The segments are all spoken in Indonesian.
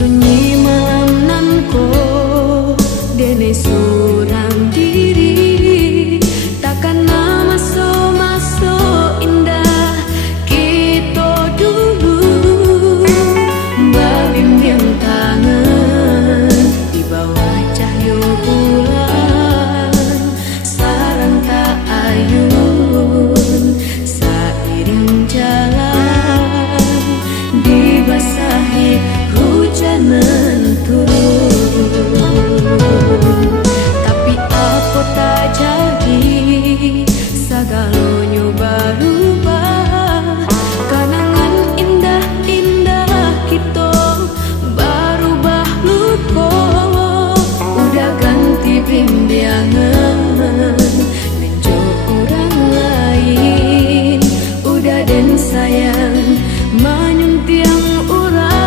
sunyi malam nan ko dene surang diri takkan masuk indah kita dulu babimbing tangan di bawah cahaya bulan sarang tak ayun seiring jalan dibasahi hujan turun, tapi apa tak jadi segalanya berubah. Kenangan indah-indah kita berubah lupa, udah ganti bimbingan menjauh orang lain, udah dan sayang menyuntiang orang.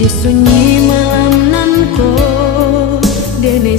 Di sunyi malam nan ko dene